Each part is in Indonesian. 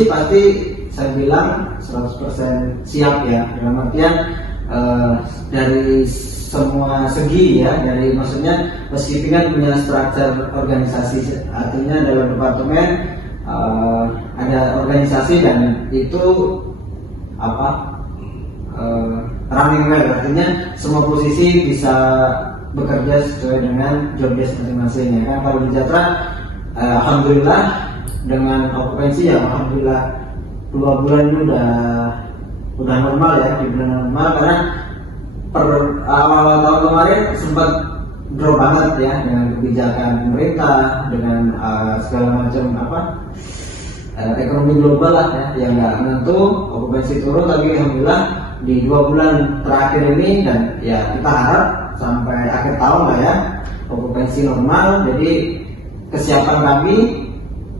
sih pasti saya bilang 100% siap ya, dalam artian dari semua segi ya, dari maksudnya meskipun kan punya struktur organisasi, artinya dalam departemen ada organisasi dan itu running well, artinya semua posisi bisa bekerja sesuai dengan job desk masing-masing ya kan. Kalau di Jatra alhamdulillah dengan okupansi ya alhamdulillah 2 bulan ini udah normal ya, dibilang normal, karena per awal tahun kemarin sempat drop banget ya dengan kebijakan pemerintah, dengan segala macam ekonomi global lah ya yang nggak menentu, okupansi turun. Tapi alhamdulillah di 2 bulan terakhir ini, dan ya kita harap sampai akhir tahun lah ya okupansi normal. Jadi kesiapan kami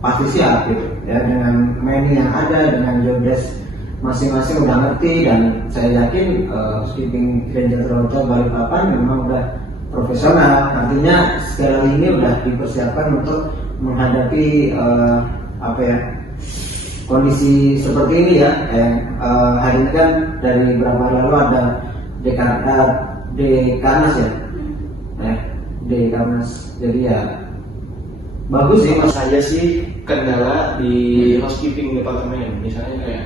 pasti siap gitu ya, dengan menu yang ada, dengan job desk masing-masing udah ngerti, dan saya yakin housekeeping Grand Jatra Hotel Balikpapan memang udah profesional. Artinya sekali ini udah dipersiapkan untuk menghadapi kondisi seperti ini ya. Hari ini kan dari beberapa hari lalu ada Dekarnas ya, Dekarnas. Jadi ya bagus sih. Mas saya sih kendala di housekeeping departemen, misalnya kayak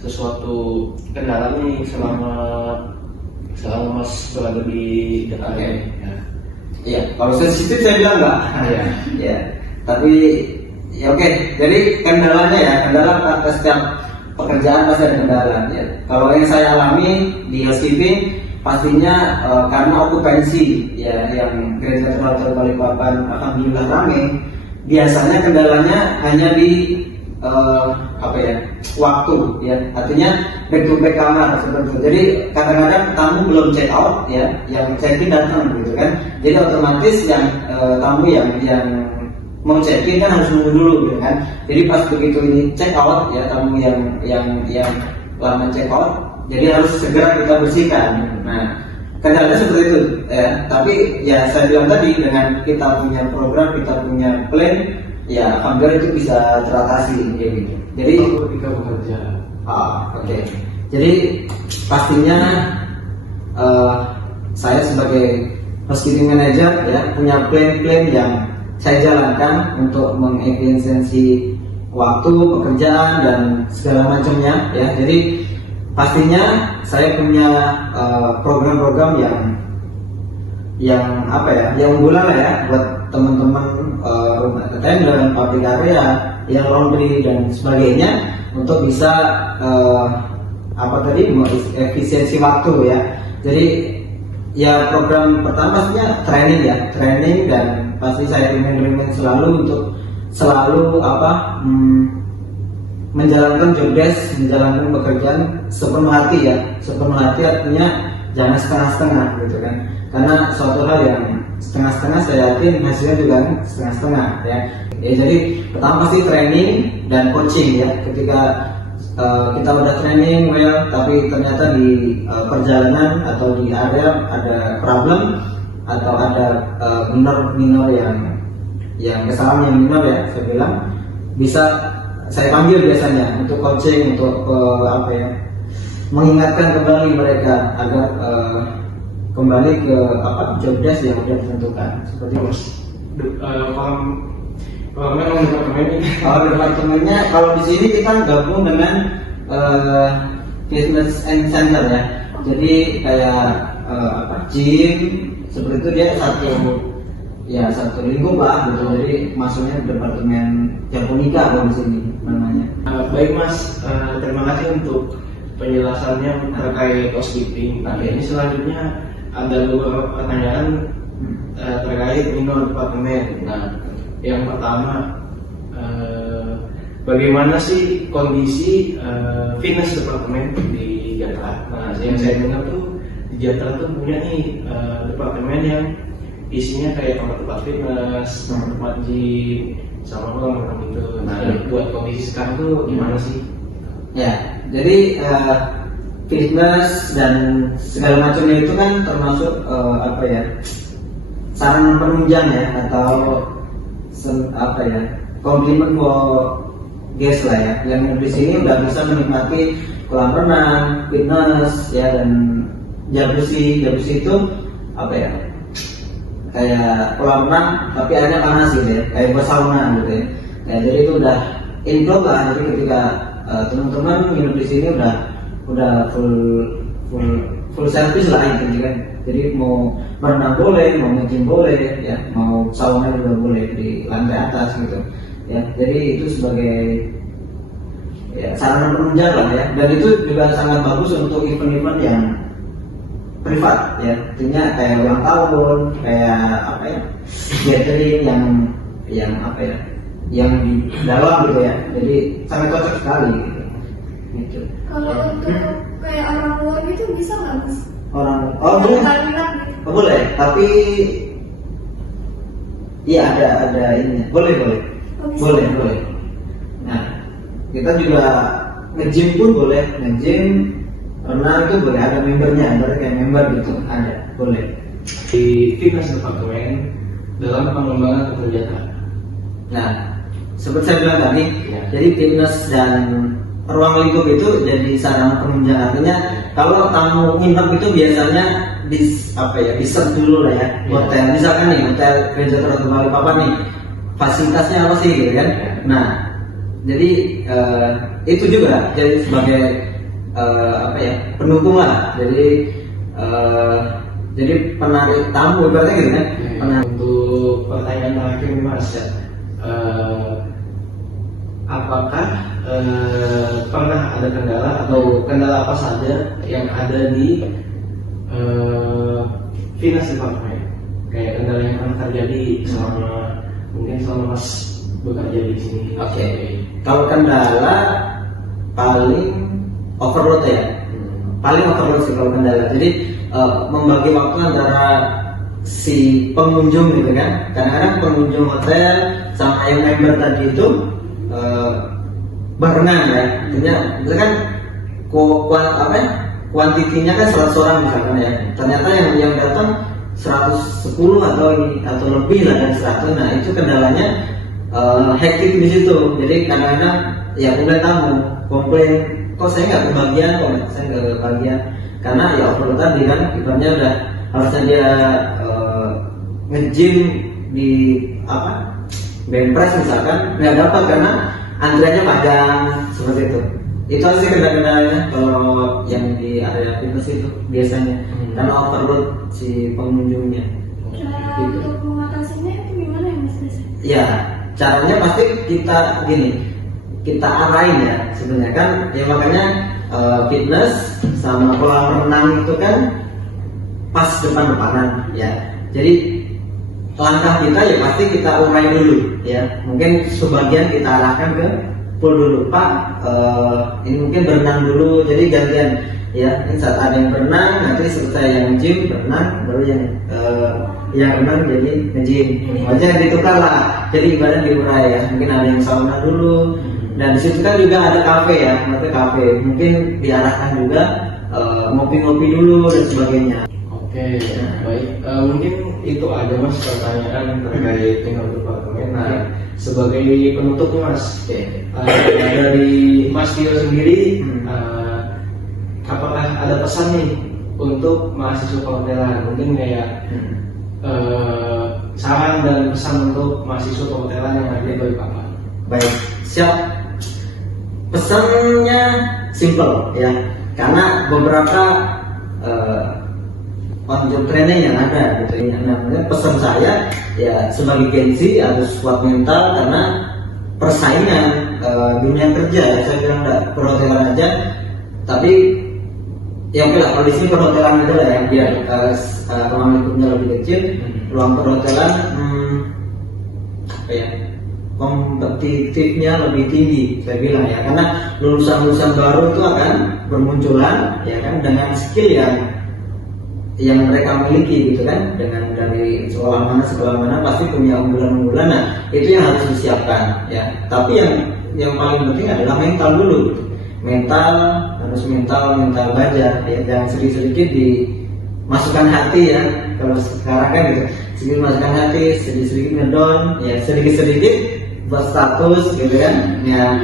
sesuatu kendala nih selama Mas berada di departemen. Iya, kalau sensitif saya bilang enggak. Ya, tapi ya oke. Jadi kendala setiap pekerjaan pasti ada kendala. Ya. Kalau yang saya alami di housekeeping pastinya karena okupansi ya yang Grand Jatra Hotel Balikpapan alhamdulillah ramai. Biasanya kendalanya hanya di waktu ya, artinya back to back kamar seperti itu. Jadi kadang-kadang tamu belum check out ya, yang check in datang gitu kan. Jadi otomatis yang tamu yang mau check in kan harus nunggu dulu gitu kan. Jadi pas begitu ini check out ya, tamu yang lama check out, jadi harus segera kita bersihkan. Nah, kendalanya seperti itu ya. Tapi ya saya bilang tadi, dengan kita punya program, kita punya plan, ya alhamdulillah itu bisa teratasi kayak gitu. Jadi ketika bekerja. Oke. Jadi pastinya saya sebagai housekeeping manager ya punya plan-plan yang saya jalankan untuk mengefisiensi waktu, pekerjaan dan segala macamnya ya. Jadi pastinya saya punya program-program yang unggulan lah ya buat teman-teman rumah attendant, public area, yang laundry dan sebagainya, untuk bisa efisiensi waktu ya. Jadi ya program pertama pastinya training dan pasti saya remind selalu untuk menjalankan job desk, menjalankan pekerjaan sepenuh hati ya. Sepenuh hati artinya jangan setengah-setengah gitu kan. Karena suatu hal yang setengah-setengah saya yakin hasilnya juga setengah-setengah ya. Jadi pertama pasti training dan coaching ya. Ketika kita udah training well, tapi ternyata di perjalanan atau di area ada problem atau ada minor yang kesalahan yang minor ya, saya bilang bisa saya panggil biasanya untuk coaching, untuk mengingatkan kembali mereka agar kembali ke job desk yang sudah ditentukan. Seperti itu. Departemennya kalau di sini kita gabung dengan fitness and center ya. Jadi kayak gym seperti itu, dia satu lingkup lah gitu. Jadi masuknya departemen Japonika kalau di sini namanya. Baik Mas, terima kasih untuk penjelasannya terkait housekeeping. Ini selanjutnya ada beberapa pertanyaan terkait minor departemen. Nah, yang pertama, bagaimana sih kondisi fitness departemen di Jatra? Nah, yang saya dengar tuh di Jatra tuh punya nih departemen yang isinya kayak tempat-tempat fitness, tempat gym, sama macam itu. Nah, buat kondisi sekarang tuh gimana sih? Ya, jadi fitness dan segala macamnya itu kan termasuk sarana penunjang ya, atau komplimen for guys lah ya, yang di sini udah bisa menikmati kolam renang, fitness ya, dan jacuzzi itu apa ya, kayak kolam renang tapi airnya panas gitu ya, kayak buat sauna gitu ya. Nah, jadi itu udah include lah, jadi ketika teman-teman minum di sini udah full service lah gitu kan. Jadi mau berenang boleh, mau nge-gym boleh ya, mau sauna juga boleh di lantai atas gitu ya. Jadi itu sebagai ya, sarana penunjang lah ya, dan itu juga sangat bagus untuk event-event yang privat ya, artinya kayak ulang tahun, kayak apa ya, gathering yang apa ya, yang di dalam gitu ya. Jadi sangat cocok sekali gitu. Kalau untuk kayak orang luar gitu bisa nggak Mas? Orang boleh, Gitu. boleh, tapi iya ada ini, boleh. Nah, kita juga nge-gym pun boleh, nge-gym renang itu boleh, ada membernya, ada kayak member gitu, ada, boleh. Di fitness departemen dalam pengembangan kegiatan. Nah, seperti saya bilang tadi, Ya. jadi fitness dan ruang lingkup itu jadi sarana penunjang. Artinya kalau tamu nginep itu biasanya di set dulu lah ya, hotel. Misalkan nih hotel Regency Atau Balikpapan nih, fasilitasnya apa sih gitu kan? Nah, jadi itu juga jadi sebagai apa ya, pendukung lah. Jadi penarik tamu ibaratnya gitu kan? Untuk pertanyaan terakhir nih Mas, ya. Apakah pernah ada kendala atau kendala apa saja yang ada di finance department? Kayak kendala yang pernah terjadi selama Mas bekerja di sini. Oke. Kalau kendala paling overload ya. Paling overload sih kalau kendala. Jadi membagi waktu antara si pengunjung gitu kan. Kadang-kadang pengunjung hotel sama yang member tadi itu barengan ya. Artinya misalkan kuantitinya kan 100 orang misalkan ya. Ternyata yang datang 110 atau lebih lah dari 100. Nah, itu kendalanya hektik di situ. Jadi kadang-kadang ya mulai tamu komplain, kok saya nggak kebagian, karena ya overload tadi kan, ibaratnya udah harusnya dia nge-gym di bench press misalkan nggak dapat karena antriannya panjang seperti itu. Itu sih kendala-kendalanya kalau yang di area fitness itu biasanya karena overload si pengunjungnya. Cara Gitu. untuk mengatasinya itu gimana ya Mas? Ya, caranya pasti kita arahin ya sebenarnya kan, ya makanya fitness sama kolam renang itu kan pas depan-depanan ya. Jadi langkah kita ya pasti kita urai dulu ya. Mungkin sebagian kita arahkan ke pool dulu, Pak. Ini mungkin berenang dulu, jadi gantian ya. Ini saat ada yang berenang, nanti selesai yang gym berenang, baru yang renang jadi nge-gym. Wajah ditukar lah. Jadi ibadah diurai ya. Mungkin ada yang sauna dulu. Dan di situ kan juga ada kafe ya, maksudnya kafe. Mungkin diarahkan juga ngopi-ngopi dulu dan sebagainya. Oke, baik. Mungkin itu aja Mas pertanyaan terkait tinggal departemen. Nah, sebagai penutup Mas, dari Mas Tio sendiri, apakah ada pesan nih untuk mahasiswa perhotelan? Mungkin kayak saran dan pesan untuk mahasiswa perhotelan yang ada di Balikpapan. Baik, siap. Pesannya simple ya, karena beberapa on job training yang ada gitu ya. Namanya pesan saya ya sebagai Gen Z harus kuat mental karena persaingan dunia kerja ya. Saya bilang enggak perhotelan aja, tapi ya oke lah kalau di sini perhotelan aja lah yang biar ruang lingkupnya lebih kecil, ruang perhotelan kompetitifnya lebih tinggi saya bilang ya, karena lulusan baru itu akan bermunculan ya kan dengan skill yang mereka miliki gitu kan, dengan dari sekolah mana pasti punya unggulan. Nah itu yang harus disiapkan ya. Tapi yang paling penting adalah mental dulu gitu. Harus mental baja ya, jangan sedikit dimasukkan hati ya. Kalau sekarang kan gitu, sedikit masukkan hati, sedikit ngedown ya, sedikit buat status gitu kan ya.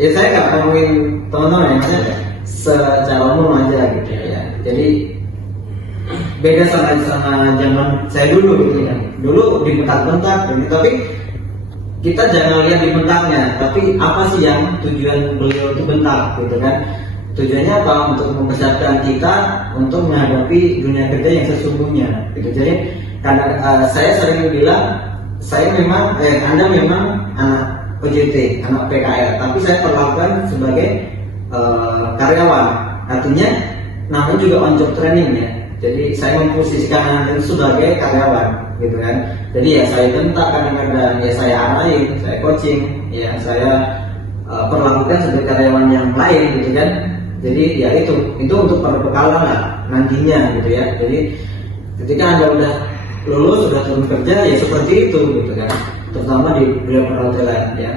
ya saya nggak ngomongin teman-teman ya, saya secara umum aja gitu ya. Jadi beda sama zaman saya dulu gitu kan. Dulu dibentak-bentak gitu, tapi kita jangan lihat dibentaknya, tapi apa sih yang tujuan beliau itu bentak gitu kan. Tujuannya apa? Untuk mempersiapkan kita untuk menghadapi dunia kerja yang sesungguhnya gitu. Jadi karena saya sering bilang saya memang Anda memang anak OJT, anak PKL, tapi saya perlakukan sebagai karyawan. Artinya namanya juga on job training ya. Jadi saya memposisikan Anda itu sebagai karyawan gitu kan. Jadi ya saya bentak kadang-kadang, ya saya arahin, saya coaching, ya saya perlakukan sebagai karyawan yang lain gitu kan. Jadi ya itu untuk perbekalan lah nantinya gitu ya. Jadi ketika Anda udah lulus, sudah turun kerja ya seperti itu gitu kan, terutama di dunia perhotelan ya.